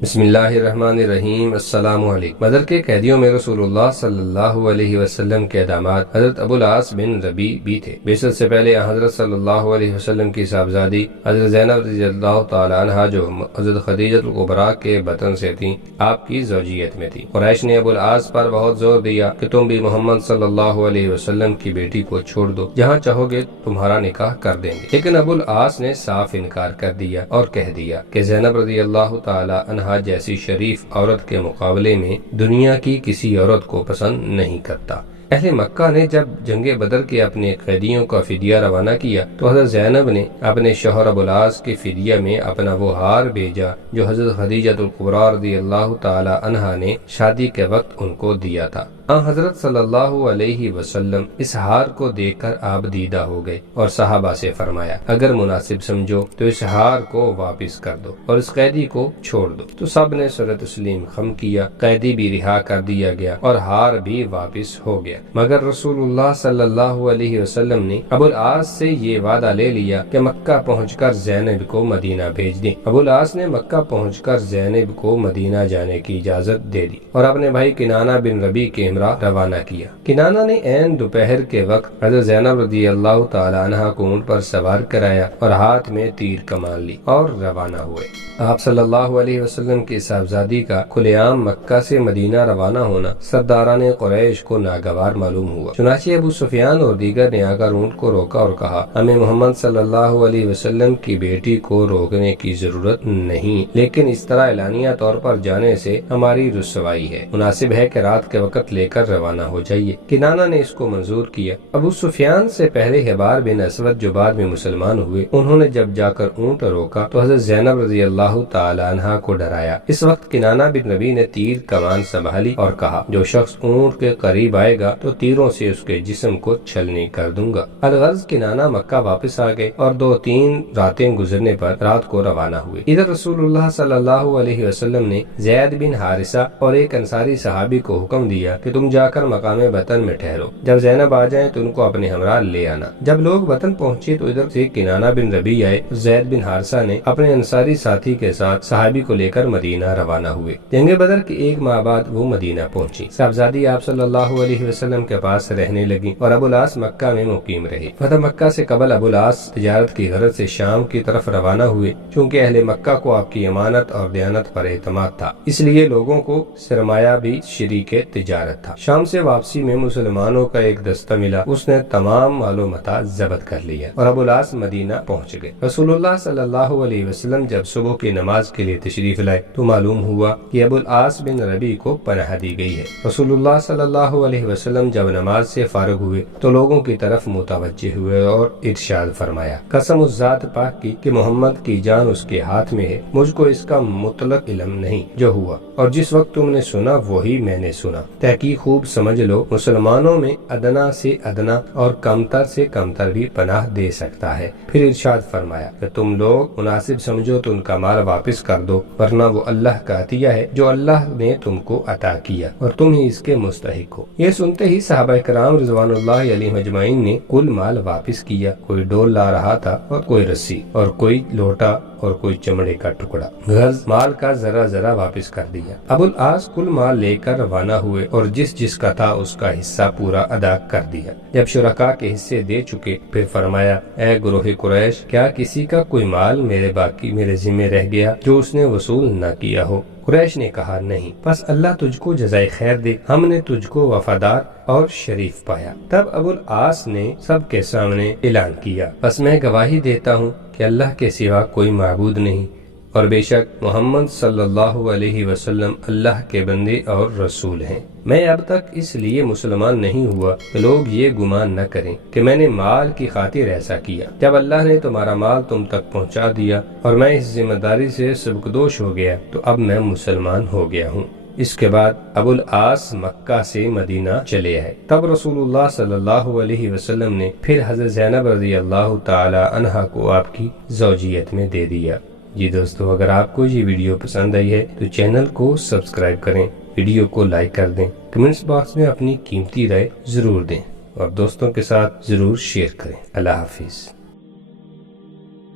بسم اللہ الرحمن الرحیم۔ السلام علیکم۔ بدر کے قیدیوں میں رسول اللہ صلی اللہ علیہ وسلم کے داماد حضرت ابو العاص بن ربیع بھی تھے۔ بعثت سے پہلے حضرت صلی اللہ علیہ وسلم کی صاحبزادی حضرت زینب رضی اللہ تعالی عنہا جو حضرت خدیجہ الکبریٰ کے بطن سے تھیں، آپ کی زوجیت میں تھی۔ قریش نے ابو العاص پر بہت زور دیا کہ تم بھی محمد صلی اللہ علیہ وسلم کی بیٹی کو چھوڑ دو، جہاں چاہو گے تمہارا نکاح کر دیں گے۔ لیکن ابو العاص نے صاف انکار کر دیا اور کہہ دیا کہ زینب رضی اللہ تعالی عنہا جیسی شریف عورت کے مقابلے میں دنیا کی کسی عورت کو پسند نہیں کرتا۔ اہل مکہ نے جب جنگ بدر کے اپنے قیدیوں کا فدیہ روانہ کیا تو حضرت زینب نے اپنے شوہر ابو العاص کے فدیہ میں اپنا وہ ہار بھیجا جو حضرت خدیجہ الکبریٰ رضی اللہ تعالی عنہا نے شادی کے وقت ان کو دیا تھا۔ حضرت صلی اللہ علیہ وسلم اس ہار کو دیکھ کر آپ دیدہ ہو گئے اور صحابہ سے فرمایا، اگر مناسب سمجھو تو اس ہار کو واپس کر دو اور اس قیدی کو چھوڑ دو۔ تو سب نے سر تسلیم خم کیا، قیدی بھی رہا کر دیا گیا اور ہار بھی واپس ہو گیا۔ مگر رسول اللہ صلی اللہ علیہ وسلم نے ابو العاص سے یہ وعدہ لے لیا کہ مکہ پہنچ کر زینب کو مدینہ بھیج دیں۔ ابو العاص نے مکہ پہنچ کر زینب کو مدینہ جانے کی اجازت دے دی اور اپنے بھائی کنانہ بن ربیع کے روانہ کیا۔ کنانہ نے عین دوپہر کے وقت حضرت زینب رضی اللہ تعالی عنہا کو اونٹ پر سوار کرایا اور ہاتھ میں تیر کمان لی اور روانہ ہوئے۔ آپ صلی اللہ علیہ وسلم کی صاحبزادی کا کھلے عام مکہ سے مدینہ روانہ ہونا سرداران قریش کو ناگوار معلوم ہوا۔ چنانچہ ابو سفیان اور دیگر نے آ کر اونٹ کو روکا اور کہا، ہمیں محمد صلی اللہ علیہ وسلم کی بیٹی کو روکنے کی ضرورت نہیں، لیکن اس طرح اعلانیہ طور پر جانے سے ہماری رسوائی ہے، مناسب ہے کہ رات کے وقت لے کر روانہ ہو جائیے۔ کنانہ نے اس کو منظور کیا۔ ابو سفیان سے پہلے حبار بن اسود جو بعد میں مسلمان ہوئے، انہوں نے جب جا کر اونٹ روکا تو حضرت زینب رضی اللہ تعالی عنہا کو ڈرایا۔ اس وقت کنانہ بن ربیع نے تیر کمان سنبھالی اور کہا، جو شخص اونٹ کے قریب آئے گا تو تیروں سے اس کے جسم کو چھلنی کر دوں گا۔ الغرض کنانہ مکہ واپس آ گئے اور 2-3 راتیں گزرنے پر رات کو روانہ ہوئے۔ ادھر رسول اللہ صلی اللہ علیہ وسلم نے زید بن حارثہ اور ایک انصاری صحابی کو حکم دیا کہ تم جا کر مقام وطن میں ٹھہرو، جب زینب آ جائیں تو ان کو اپنے ہمراہ لے آنا۔ جب لوگ وطن پہنچے تو ادھر سے کنانہ بن ربیع آئے، زید بن حارثہ نے اپنے انصاری ساتھی کے ساتھ صحابی کو لے کر مدینہ روانہ ہوئے۔ جنگ بدر کے 1 ماہ بعد وہ مدینہ پہنچی۔ صاحبزادی آپ صلی اللہ علیہ وسلم کے پاس رہنے لگی اور ابو العاص مکہ میں مقیم رہے۔ فتح مکہ سے قبل ابو العاص تجارت کی غرض سے شام کی طرف روانہ ہوئے، چونکہ اہل مکہ کو آپ کی امانت اور دیانت پر اعتماد تھا، اس لیے لوگوں کو سرمایہ بھی شریک تجارت تھا۔ شام سے واپسی میں مسلمانوں کا ایک دستہ ملا، اس نے تمام مال و متاع ضبط کر لیا اور ابو العاص مدینہ پہنچ گئے۔ رسول اللہ صلی اللہ علیہ وسلم جب صبح کی نماز کے لیے تشریف لائے تو معلوم ہوا کہ ابو العاص بن ربیع کو پناہ دی گئی ہے۔ رسول اللہ صلی اللہ علیہ وسلم جب نماز سے فارغ ہوئے تو لوگوں کی طرف متوجہ ہوئے اور ارشاد فرمایا، قسم اس ذات پاک کی کہ محمد کی جان اس کے ہاتھ میں ہے، مجھ کو اس کا مطلق علم نہیں جو ہوا، اور جس وقت تم نے سنا وہی میں نے سنا۔ تحقیق خوب سمجھ لو، مسلمانوں میں ادنا سے ادنا اور کمتر سے کمتر بھی پناہ دے سکتا ہے۔ پھر ارشاد فرمایا کہ تم لوگ مناسب سمجھو تو ان کا مال واپس کر دو، ورنہ وہ اللہ کا عطیہ ہے جو اللہ نے تم کو عطا کیا اور تم ہی اس کے مستحق ہو۔ یہ سنتے ہی صحابہ کرام رضوان اللہ علیہم اجمعین نے کل مال واپس کیا۔ کوئی ڈول لا رہا تھا اور کوئی رسی اور کوئی لوٹا اور کوئی چمڑے کا ٹکڑا، غرض مال کا ذرہ ذرہ واپس کر دیا۔ ابو العاص کل مال لے کر روانہ ہوئے اور جس کا تھا اس کا حصہ پورا ادا کر دیا۔ جب شرکاء کے حصے دے چکے پھر فرمایا، اے گروہ قریش، کیا کسی کا کوئی مال میرے ذمہ رہ گیا جو اس نے وصول نہ کیا ہو؟ قریش نے کہا، نہیں، پس اللہ تجھ کو جزائے خیر دے، ہم نے تجھ کو وفادار اور شریف پایا۔ تب ابو العاص نے سب کے سامنے اعلان کیا، پس میں گواہی دیتا ہوں کہ اللہ کے سوا کوئی معبود نہیں، اور بے شک محمد صلی اللہ علیہ وسلم اللہ کے بندے اور رسول ہیں۔ میں اب تک اس لیے مسلمان نہیں ہوا کہ لوگ یہ گمان نہ کریں کہ میں نے مال کی خاطر ایسا کیا۔ جب اللہ نے تمہارا مال تم تک پہنچا دیا اور میں اس ذمہ داری سے سبکدوش ہو گیا تو اب میں مسلمان ہو گیا ہوں۔ اس کے بعد ابو العاص مکہ سے مدینہ چلے آئے۔ تب رسول اللہ صلی اللہ علیہ وسلم نے پھر حضرت زینب رضی اللہ تعالی عنہا کو آپ کی زوجیت میں دے دیا۔ جی دوستو، اگر آپ کو یہ ویڈیو پسند آئی ہے تو چینل کو سبسکرائب کریں، ویڈیو کو لائک کر دیں، کمنٹس باکس میں اپنی قیمتی رائے ضرور دیں اور دوستوں کے ساتھ ضرور شیئر کریں۔ اللہ حافظ۔